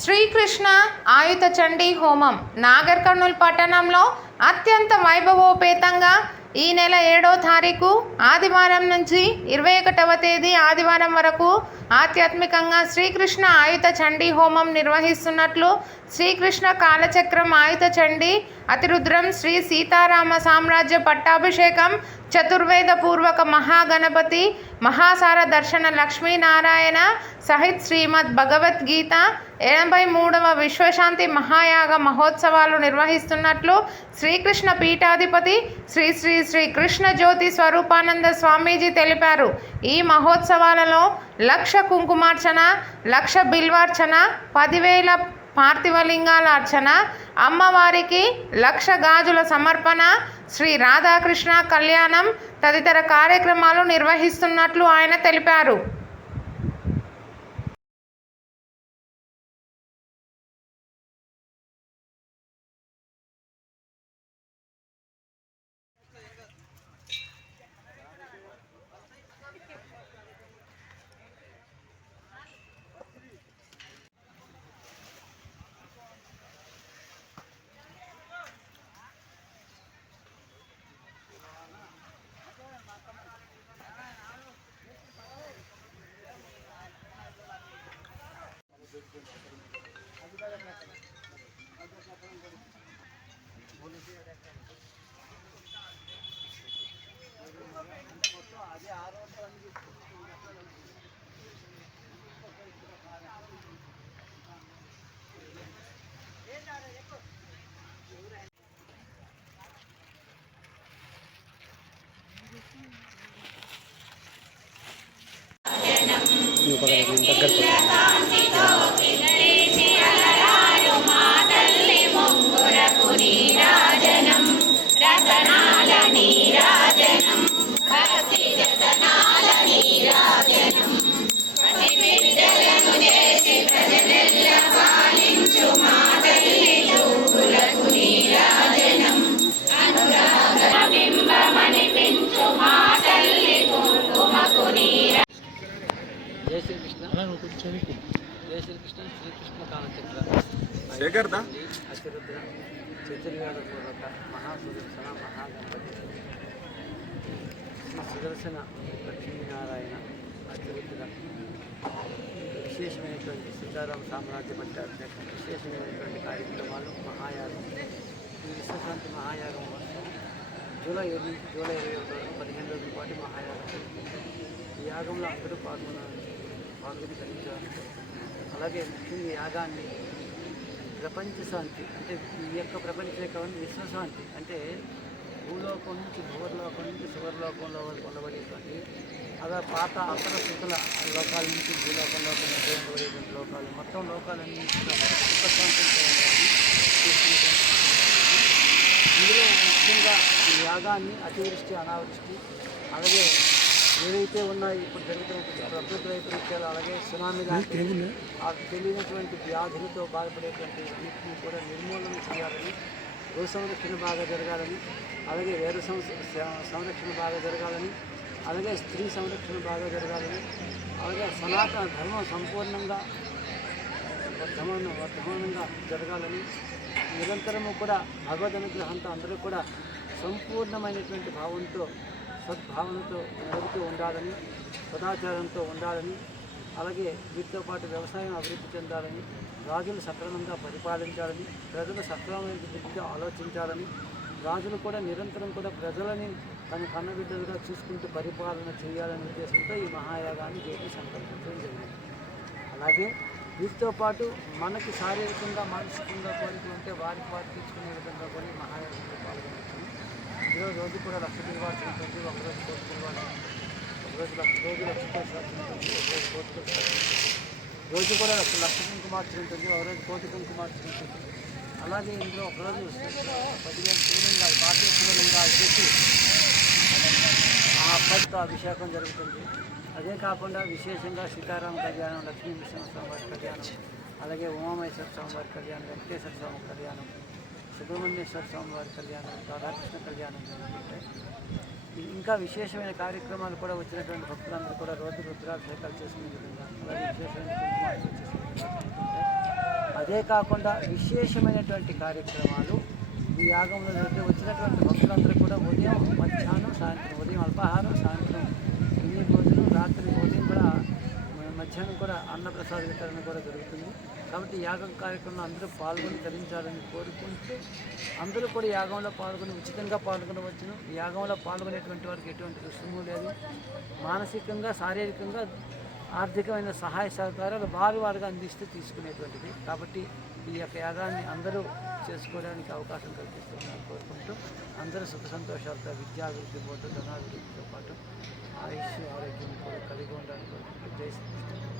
శ్రీకృష్ణ ఆయుధ చండీ హోమం నాగర్కర్నూల్ పట్టణంలో అత్యంత వైభవోపేతంగా ఈ నెల ఏడో తారీఖు ఆదివారం నుంచి ఇరవై ఒకటవ తేదీ ఆదివారం వరకు ఆధ్యాత్మికంగా శ్రీకృష్ణ ఆయుధ చండీ హోమం నిర్వహిస్తున్నట్లు శ్రీకృష్ణ కాలచక్రం ఆయుధ చండీ అతిరుద్రం శ్రీ సీతారామ సామ్రాజ్య పట్టాభిషేకం చతుర్వేద పూర్వక మహాగణపతి మహాసార దర్శన లక్ష్మీనారాయణ సహిత్ శ్రీమద్ భగవద్గీత ఎనభై మూడవ విశ్వశాంతి మహాయాగ మహోత్సవాలు నిర్వహిస్తున్నట్లు శ్రీకృష్ణ పీఠాధిపతి శ్రీ శ్రీ శ్రీ కృష్ణ జ్యోతి స్వరూపానంద స్వామీజీ తెలిపారు. ఈ మహోత్సవాలలో లక్ష కుంకుమార్చన లక్ష బిల్వార్చన పదివేల పార్థివలింగాల అర్చన అమ్మవారికి లక్ష గాజుల సమర్పణ శ్రీ రాధాకృష్ణ కళ్యాణం తదితర కార్యక్రమాలు నిర్వహిస్తున్నట్లు ఆయన తెలిపారు. జై శ్రీకృష్ణ జై శ్రీకృష్ణ శ్రీకృష్ణ కాలచక్ర శేఖర్దా? అతిరుద్ర చతుర్వేద పూర్వక మహాసుదర్శన మహాగణపతి శ్రీ సుదర్శన లక్ష్మీనారాయణ అతిరుద్ర విశేషమైనటువంటి సీతారామ సామ్రాజ్య పట్టాభిషేకం విశేషమైనటువంటి కార్యక్రమాలు మహాయాగం. ఈ విశ్వశాంతి మహాయాగం కోసం జూలై ఏడు జూలై ఇరవై ఒకటి వరకు పదిహేను రోజుల పాటు మహాయాగం ఈ యాగంలో అందరూ పాల్గొనాలని పాల్గొని అలాగే ముఖ్యంగా ఈ యాగాన్ని ప్రపంచ శాంతి అంటే ఈ యొక్క ప్రపంచమే కావాలి విశ్వశాంతి అంటే భూలోకం నుంచి భూవర్లోకం నుంచి సువర్లోకంలో ఉండబడేటువంటి అలా పాత అతర శుద్ధుల లోకాల నుంచి భూలోకంలో ఉండబడేటువంటి లోకాలు మొత్తం లోకాలన్నీ ఇందులో ముఖ్యంగా ఈ యాగాన్ని అతివృష్టి అనావృష్టి అలాగే ఏవైతే ఉన్నాయో ఇప్పుడు జరుగుతున్నటువంటి ప్రకృతి వైపరీత్యాలు అలాగే సునామీ లాంటి ఆ తెలియనటువంటి వ్యాధులతో బాధపడేటువంటి అన్నింటినీ కూడా నిర్మూలన చేయాలని గో సంరక్షణ బాగా జరగాలని అలాగే వేరు సంరక్షణ బాగా జరగాలని అలాగే స్త్రీ సంరక్షణ బాగా జరగాలని అలాగే సనాతన ధర్మం సంపూర్ణంగా వర్ధమాన వర్ధమానంగా జరగాలని నిరంతరము కూడా భగవద్ అనుగ్రహంతో అందరూ కూడా సంపూర్ణమైనటువంటి భావంతో సద్భావనతో నడుపుతూ ఉండాలని సదాచారంతో ఉండాలని అలాగే వీటితో పాటు వ్యవసాయం అభివృద్ధి చెందాలని రాజులు సక్రమంగా పరిపాలించాలని ప్రజలు సక్రమైన రీతిగా ఆలోచించాలని రాజులు కూడా నిరంతరం కూడా ప్రజలని తన కన్నబిడ్డలుగా చూసుకుంటూ పరిపాలన చేయాలనే ఉద్దేశంతో ఈ మహాయాగాన్ని చేసి సంకల్పించడం జరిగింది. అలాగే వీటితో పాటు మనకి శారీరకంగా మానసికంగా కోరిక ఉంటే వారికి వారు తీసుకునే విధంగా కూడా ఈ మహాయాగంలో పాల్గొనవచ్చు. ఈరోజు రోజు కూడా లక్ష తిరువాల్సి ఉంటుంది ఒకరోజు కోటి తిరువాల్సి ఒకరోజు లక్ష రోజు లక్ష కోటి ఒకరోజు కోటి రోజు కూడా లక్ష లక్ష కుంకుమార్చన ఉంటుంది ఒకరోజు కోటి కుంకుమార్చన ఉంటుంది అలాగే ఇందులో ఒకరోజు పదిహేను శివలింగాలు భారతీయ శివలింగాలు చేసి ఆ అబ్బాయితో అభిషేకం జరుగుతుంది. అదే కాకుండా విశేషంగా సీతారామ కళ్యాణం లక్ష్మీ నరసింహస్వామి వారి కళ్యాణం అలాగే ఉమామహేశ్వర స్వామి వారి కళ్యాణం వెంకటేశ్వర స్వామి కళ్యాణం సుబ్రహ్మణ్యేశ్వర స్వామి వారి కళ్యాణం రాధాకృష్ణ కళ్యాణం జరుగుతుంటాయి ఇంకా విశేషమైన కార్యక్రమాలు కూడా వచ్చినటువంటి భక్తులందరూ కూడా రోజు రుద్రాభిషేకాలు చేసుకునే విధంగా అలాగే విశేషమైన అదే కాకుండా విశేషమైనటువంటి కార్యక్రమాలు ఈ యాగంలో జరిగే వచ్చినటువంటి భక్తులందరూ కూడా ఉదయం మధ్యాహ్నం సాయంత్రం ఉదయం అల్పాహారం సాయంత్రం ఎన్ని రోజులు రాత్రి భోజనం కూడా మధ్యాహ్నం కూడా అన్నప్రసాద వితరణ కూడా జరుగుతుంది. కాబట్టి యాగం కార్యక్రమంలో అందరూ పాల్గొని ధరించాలని కోరుకుంటూ అందరూ కూడా యాగంలో పాల్గొని ఉచితంగా పాల్గొనవచ్చును. యాగంలో పాల్గొనేటువంటి వారికి ఎటువంటి రుసుము లేదు. మానసికంగా శారీరకంగా ఆర్థికమైన సహాయ సహకారాలు వారు వారుగా అందిస్తూ తీసుకునేటువంటిది. కాబట్టి ఈ యొక్క యాగాన్ని అందరూ చేసుకోవడానికి అవకాశం కల్పిస్తున్నారని కోరుకుంటూ అందరూ సుఖ సంతోషాలతో విద్యాభివృద్ధి పాటు ధనాభివృద్ధితో పాటు ఆయుష్ ఆరోగ్యం కూడా కలిగి ఉండాలని కోరుకుంటూ జై శ్రీకృష్ణ